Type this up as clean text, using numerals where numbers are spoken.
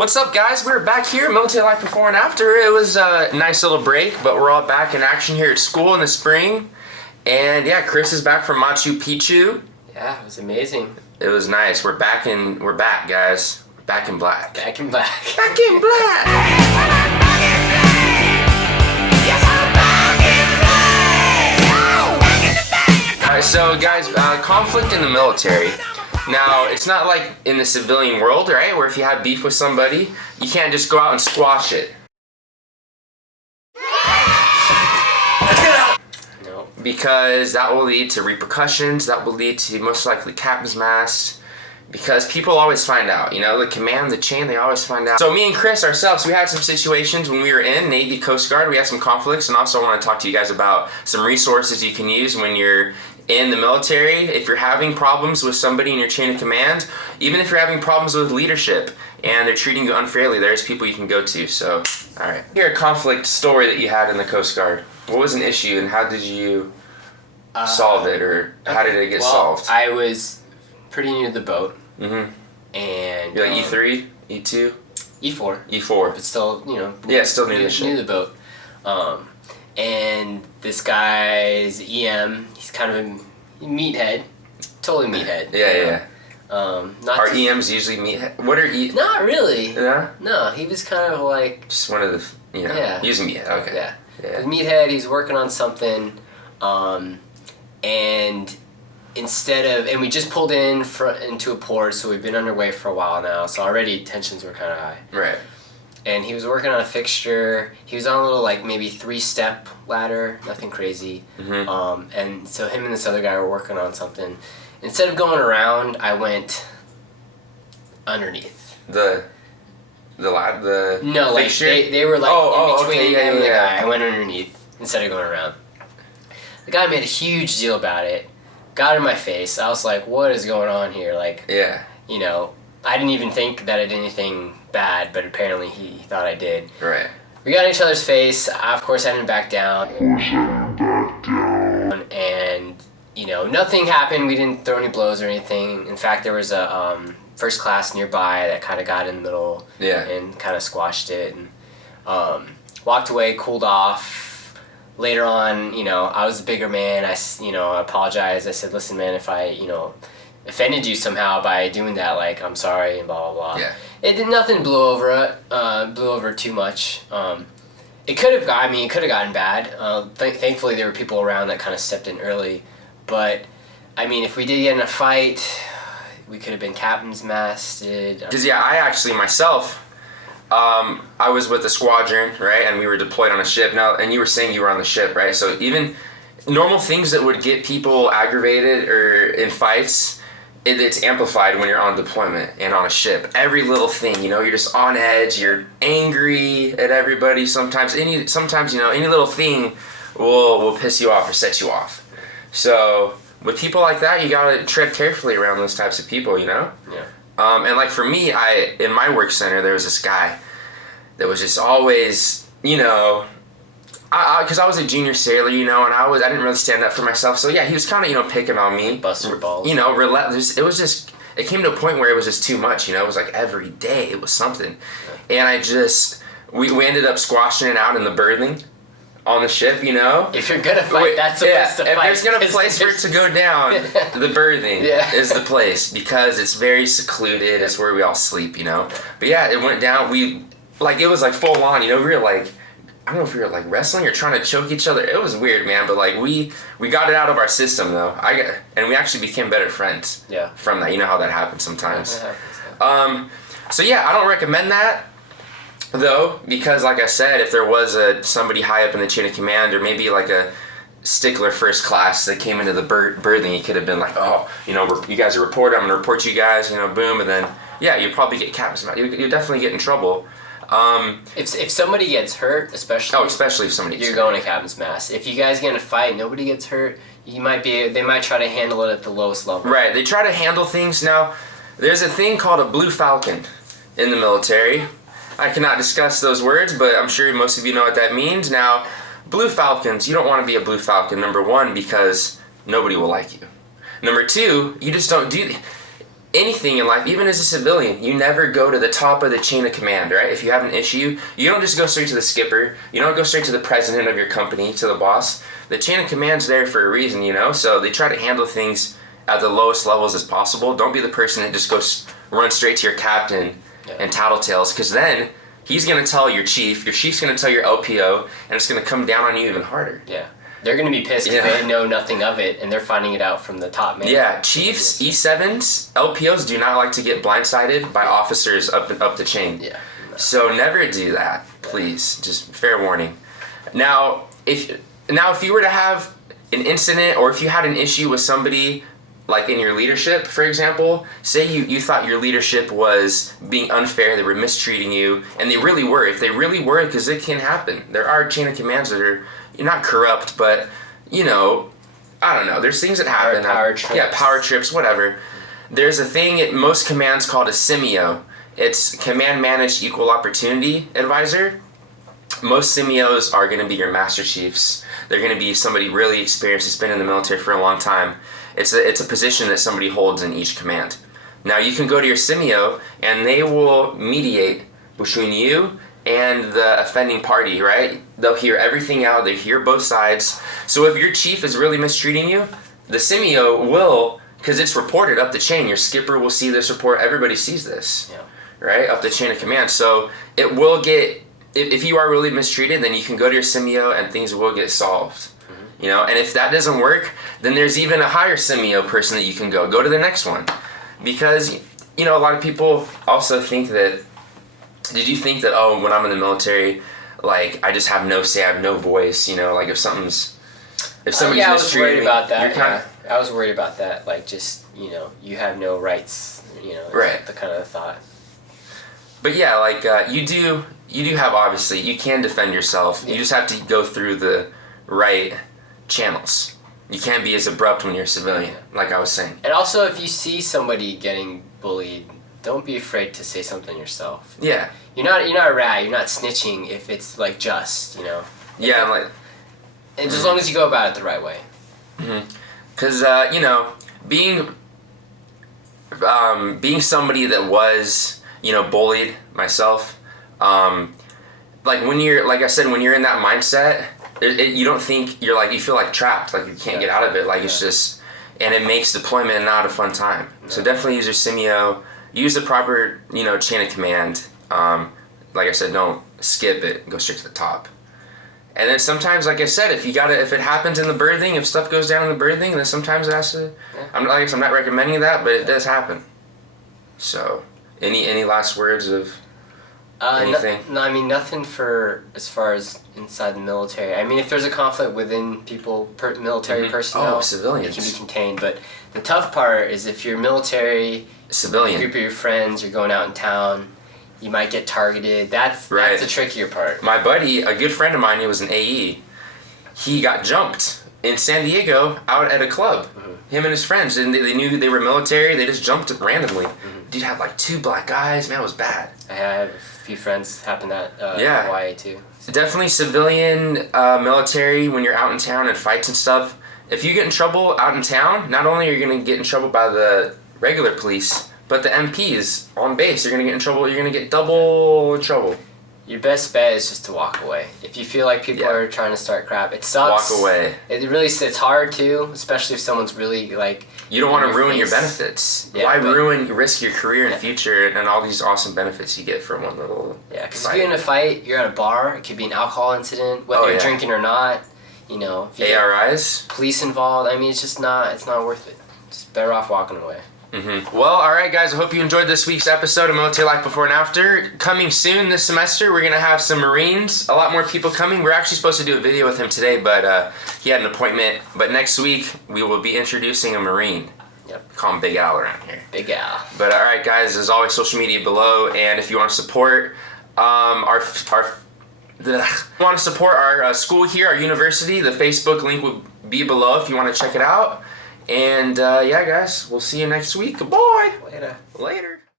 What's up, guys? We're back here, Military Life Before and After. It was a nice little break, but we're all back in action here at school in the spring. And yeah, Chris is back from Machu Picchu. Yeah, it was amazing. It was nice. We're back, guys. We're back in black. Back in black. Back in black! Alright, so guys, conflict in the military. Now, it's not like in the civilian world, right? Where if you have beef with somebody, you can't just go out and squash it. No. Because that will lead to repercussions, that will lead to most likely captain's mast. Because people always find out, you know, the command, the chain, they always find out. So me and Chris ourselves, we had some situations when we were in Navy, Coast Guard, we had some conflicts, and also I want to talk to you guys about some resources you can use when you're in the military. If you're having problems with somebody in your chain of command, even if you're having problems with leadership and they're treating you unfairly, there's people you can go to. So, alright. Here's a conflict story that you had in the Coast Guard. What was an issue and how did you solve it, or how did it get solved? I was pretty new to the boat. Mm-hmm. And you're like E3? E2? E4. E4. But still, you know. Yeah, still new to the boat. And this guy's EM, he's kind of a meathead. Totally meathead. Yeah. Not are EMs usually meathead? What are E? Not really. Yeah? No, he was kind of like... Just one of the, you know, yeah. using meathead, okay. Yeah. Because meathead, he's working on something, and instead of... And we just pulled into a port, so we've been underway for a while now, so already tensions were kind of high. Right. And he was working on a fixture. He was on a little, like, maybe 3-step ladder, nothing crazy. Mm-hmm. And so him and this other guy were working on something. Instead of going around, I went underneath. The no, fixture? like they were like in between okay, him and the guy. I went underneath instead of going around. The guy made a huge deal about it. Got in my face. I was like, "What is going on here?" Like, yeah, you know, I didn't even think that I did anything bad, but apparently he thought I did. Right. We got in each other's face. Of course, I didn't back down. And, you know, nothing happened. We didn't throw any blows or anything. In fact, there was a first class nearby that kind of got in the middle and kind of squashed it. And walked away, cooled off. Later on, you know, I was a bigger man. I apologized. I said, listen, man, if I, you know, offended you somehow by doing that, like, I'm sorry, and blah, blah, blah. Yeah. It did nothing blew over too much. It could have gotten bad. Thankfully, there were people around that kind of stepped in early. But, I mean, if we did get in a fight, we could have been captain's masted. Because, I actually, myself, I was with the squadron, right, and we were deployed on a ship. Now, and you were saying you were on the ship, right? So even normal things that would get people aggravated or in fights, it's amplified when you're on deployment and on a ship. Every little thing, you know, you're just on edge, you're angry at everybody. Sometimes, you know, any little thing will piss you off or set you off. So with people like that, you gotta tread carefully around those types of people, you know? Yeah. And like for me, in my work center, there was this guy that was just always, you know, because I was a junior sailor, you know, and I didn't really stand up for myself. So yeah, he was kind of, you know, picking on me. Busting your balls. You know, relentless. It came to a point where it was just too much, you know. It was like every day it was something. And we ended up squashing it out in the berthing on the ship, you know. If you're gonna fight, that's the place to fight. If there's gonna place for it to go down, the berthing is the place, because it's very secluded. It's where we all sleep, you know. But yeah, it went down. It was like full on, you know. We were like, I don't know if we were like wrestling or trying to choke each other. It was weird, man. But like we got it out of our system though. And we actually became better friends. Yeah. From that, you know how that happens sometimes. Yeah. So yeah, I don't recommend that though, because like I said, if there was somebody high up in the chain of command, or maybe like a stickler first class that came into the berthing, he could have been like, oh, you know, you guys are reported. I'm gonna report you guys. You know, boom, and then you probably get captain's mast. You definitely get in trouble. If somebody gets hurt, especially if somebody gets hurt, going to captain's mast. If you guys get in a fight, nobody gets hurt. They might try to handle it at the lowest level. Right. They try to handle things. Now, there's a thing called a blue falcon in the military. I cannot discuss those words, but I'm sure most of you know what that means. Now, blue falcons, you don't want to be a blue falcon. Number one, because nobody will like you. Number two, you just don't do. anything in life, even as a civilian, you never go to the top of the chain of command, right? If you have an issue, you don't just go straight to the skipper. You don't go straight to the president of your company, to the boss. The chain of command's there for a reason, you know? So they try to handle things at the lowest levels as possible. Don't be the person that just goes run straight to your captain and tattletales, because then he's going to tell your chief's going to tell your LPO, and it's going to come down on you even harder. Yeah. They're going to be pissed if they know nothing of it, and they're finding it out from the top man. Yeah, chiefs, E7s, LPOs do not like to get blindsided by officers up the chain. Yeah. So never do that, please. Just fair warning. Now, if you were to have an incident, or if you had an issue with somebody, like in your leadership, for example, say you thought your leadership was being unfair, they were mistreating you, and they really were. If they really were, because it can happen. There are chain of commands that are not corrupt, but, you know, I don't know. There's things that happen. Power trips. Yeah, power trips, whatever. There's a thing at most commands called a CMEO. It's Command Managed Equal Opportunity Advisor. Most CMEOs are going to be your Master Chiefs. They're going to be somebody really experienced that's been in the military for a long time. It's a position that somebody holds in each command. Now, you can go to your CMEO, and they will mediate between you and the offending party, right? They'll hear everything out. They hear both sides. So if your chief is really mistreating you, the CMEO will, because it's reported up the chain. Your skipper will see this report. Everybody sees this, right? Up the chain of command. So it will get, if you are really mistreated, then you can go to your CMEO and things will get solved. You know, and if that doesn't work, then there's even a higher CMEO person that you can go to the next one. Because, you know, a lot of people also think that, did you think that, oh, when I'm in the military, like, I just have no say, I have no voice, you know, like if somebody's mistreating I was worried me, about that. I was worried about that, like, just, you know, you have no rights, you know, right. The kind of thought. But yeah, like, you do have, obviously, you can defend yourself. You just have to go through the right channels. You can't be as abrupt when you're a civilian, like I was saying. And also, if you see somebody getting bullied, don't be afraid to say something yourself. Yeah. You're not a rat. You're not snitching if it's like just, you know. Yeah, like. And as long as you go about it the right way. Because you know, being somebody that was, you know, bullied myself, like when you're, like I said, when you're in that mindset, you don't think you feel like trapped, like you can't get out of it, like it's just, and it makes deployment not a fun time. So definitely use your CMEO, use the proper, you know, chain of command. Like I said, don't skip it, go straight to the top. And then sometimes, like I said, if it happens in the berthing, if stuff goes down in the berthing, then sometimes it has to. I'm not recommending that, but it does happen. So, any last words of anything? No, I mean nothing for as far as inside the military. I mean, if there's a conflict within military personnel, civilians, it can be contained. But the tough part is if you're military, civilian, a group of your friends, you're going out in town. You might get targeted. That's the trickier part. My buddy, a good friend of mine, he was an AE. He got jumped in San Diego out at a club. Him and his friends, and they knew they were military. They just jumped randomly. Dude had like 2 black eyes. Man, it was bad. I have a few friends happen that Hawaii too. So. Definitely civilian, military. When you're out in town and fights and stuff, if you get in trouble out in town, not only are you gonna get in trouble by the regular police, but the MPs on base, you're going to get in trouble. You're going to get double trouble. Your best bet is just to walk away. If you feel like people are trying to start crap, it sucks. Walk away. It's hard too, especially if someone's really like. You don't want to ruin your benefits. Why risk your career and future and all these awesome benefits you get from one little. Yeah, because if you're in a fight, you're at a bar. It could be an alcohol incident, whether you're drinking or not. You know, if you ARIs. Police involved. I mean, it's just not. It's not worth it. Just better off walking away. Well, alright guys, I hope you enjoyed this week's episode of Military Life Before and After. Coming soon this semester, we're going to have some Marines, a lot more people coming. We're actually supposed to do a video with him today, but he had an appointment. But next week, we will be introducing a Marine. Yep. Call him Big Al around here. Big Al. But alright guys, as always, social media below, and if you want to support our school here, our university, the Facebook link will be below if you want to check it out. And yeah, guys, we'll see you next week. Bye. Later.